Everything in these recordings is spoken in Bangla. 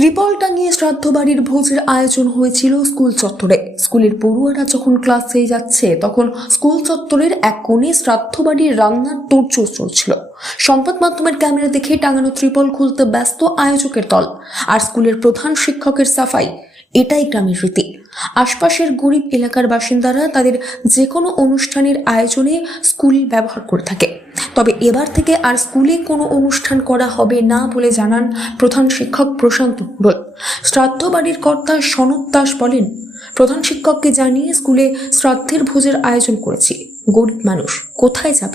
ত্রিপল টাঙিয়ে শ্রাদ্ধ বাড়ির ভোজের আয়োজন হয়েছিল স্কুল চত্বরে। স্কুলের পড়ুয়ারা যখন ক্লাস হয়ে যাচ্ছে, তখন স্কুল চত্বরের এক কোণে শ্রাদ্ধ বাড়ির রান্নার তোড়জোড় চলছিল। সংবাদ মাধ্যমের ক্যামেরা দেখে টাঙানো ত্রিপল খুলতে ব্যস্ত আয়োজকের দল। আর স্কুলের প্রধান শিক্ষকের সাফাই এটাই গ্রামের রীতি। আশপাশের গরিব এলাকার বাসিন্দারা তাদের যে কোনো অনুষ্ঠানের আয়োজনে স্কুল ব্যবহার করে থাকে। তবে এবার থেকে আর স্কুলে কোনো অনুষ্ঠান করা হবে না বলে জানান প্রধান শিক্ষক প্রশান্ত মণ্ডল শ্রাদ্ধ বাড়ির কর্তা সনদ দাস বলেন, প্রধান শিক্ষককে জানিয়ে স্কুলে শ্রাদ্ধের ভোজের আয়োজন করেছি। গরিব মানুষ, কোথায় যাব?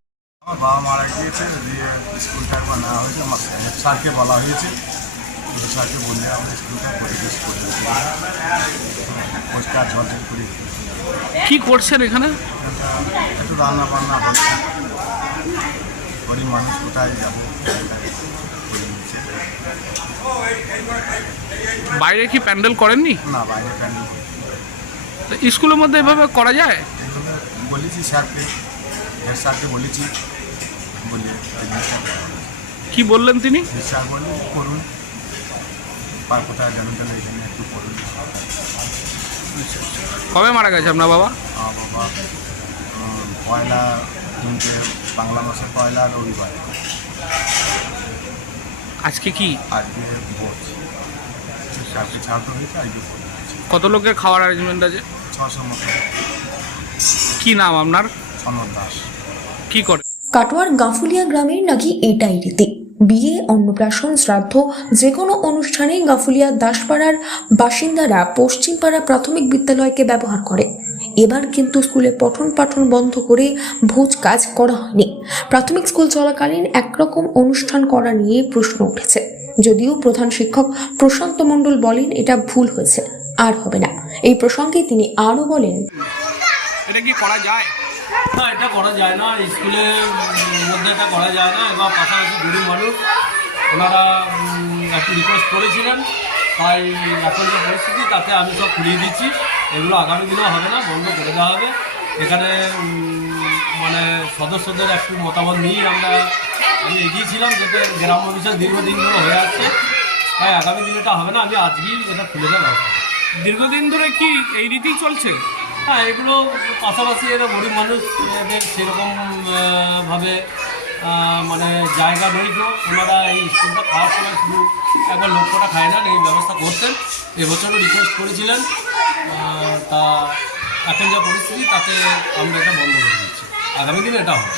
বাবা মারা গিয়েছে দিয়ে স্কুলটা একবার নেওয়া হয়েছে। আমার স্যারকে বলা হয়েছে। স্যারকে বললে আমরা স্কুলটা পরিবেশ করে পরিষ্কার ঝলঝল করি। কি করছেন এখানে? একটু রান্না বান্না হচ্ছে গরিব মানুষ কোথায় যাব? বাইরে কি প্যান্ডেল করেননি? না বাইরে প্যান্ডেল তো স্কুলের মধ্যে এভাবে করা যায়? বলেছি স্যারকে হেড স্যারকে বলেছি। বলে। কি বললেন তিনি? স্যার করুন। পার কোথায় যেন যেন এখানে একটু করুন। কবে মারা গেছে আপনার বাবা? আমার বাবা পয়লা বাংলা মাসের পয়লা রবিবার। আজকে কি? আজকে ভোজ। আজকে ছাত্র হয়েছে আজকে ভোজ কত লোকের খাওয়ার অ্যারেঞ্জমেন্ট আছে? ছশো মতো। কি নাম আপনার? সনদ দাস। কি করে? কাটোয়ার গাফুলিয়া গ্রামের নাকি এটাই রীতি। বিয়ে, অন্নপ্রাশন, শ্রাদ্ধ যে কোনো অনুষ্ঠানে গাফুলিয়া দাসপাড়ার বাসিন্দারা পশ্চিমপাড়া প্রাথমিক বিদ্যালয়কে ব্যবহার করে। এবার কিন্তু স্কুলে পঠন পাঠন বন্ধ করে ভোজ কাজ করা হয়নি। প্রাথমিক স্কুল চলাকালীন একরকম অনুষ্ঠান করা নিয়ে প্রশ্ন উঠেছে। যদিও প্রধান শিক্ষক প্রশান্ত মণ্ডল বলেন, এটা ভুল হয়েছে, আর হবে না। এই প্রসঙ্গে তিনি আরও বলেন, এটা কি করা যায়? না এটা করা যায় না। স্কুলে উম, মধ্যে এটা করা যায় না। এবং পাশাপাশি গরিব মানুষ ওনারা একটু রিকোয়েস্ট করেছিলেন। তাই এখন যে পরিস্থিতি তাতে আমি সব খুলিয়ে দিচ্ছি। এগুলো আগামী দিনেও হবে না বন্ধ করে দেওয়া হবে। এখানে মানে সদস্যদের একটু মতামত নিয়ে আমরা আমি এগিয়েছিলাম যাতে গ্রাম্য বিষয় দীর্ঘদিন ধরে হয়ে আসছে। তাই আগামী দিনে এটা হবে না আমি আজকেই এটা খুলে ব্যবস্থা দীর্ঘদিন ধরে কি এই রীতি চলছে? হ্যাঁ এগুলো পাশাপাশি এরা গরিব মানুষ এদের সেরকম আহ, ভাবে মানে জায়গা নেই তো। ওনারা এই স্কুলটা খাওয়ার সময় শুধু একবার লক্ষ্যটা খায় না এই ব্যবস্থা করতেন। এবছরও রিকোয়েস্ট করেছিলেন। তা এখন যা পরিস্থিতি তাতে আমরা এটা বন্ধ করে দিচ্ছি। আগামী দিনে এটা হবে।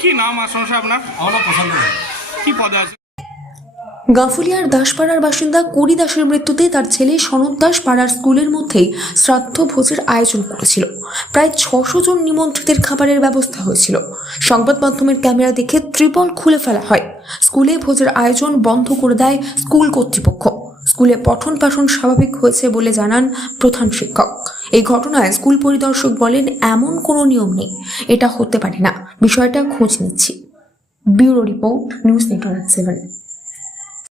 কি নাম সমস্যা আপনার? আমার নাম প্রশান্ত। কি পদে আছে? গাফুলিয়ার দাসপাড়ার বাসিন্দা কুড়ি দাসের মৃত্যুতে তার ছেলে সনদ দাস পাড়ার স্কুলের মধ্যেই শ্রাদ্ধ ভোজের আয়োজন করেছিল। প্রায় ছশো জন নিমন্ত্রিতের খাবারের ব্যবস্থা হয়েছিল। সংবাদ মাধ্যমের ক্যামেরা দেখে ত্রিপল খুলে ফেলা হয়। স্কুলে ভোজের আয়োজন বন্ধ করে দেয় স্কুল কর্তৃপক্ষ। স্কুলে পঠন পাঠন স্বাভাবিক হয়েছে বলে জানান প্রধান শিক্ষক। এই ঘটনায় স্কুল পরিদর্শক বলেন, এমন কোনো নিয়ম নেই। এটা হতে পারে না। বিষয়টা খোঁজ নিচ্ছি। Bureau report news network seven.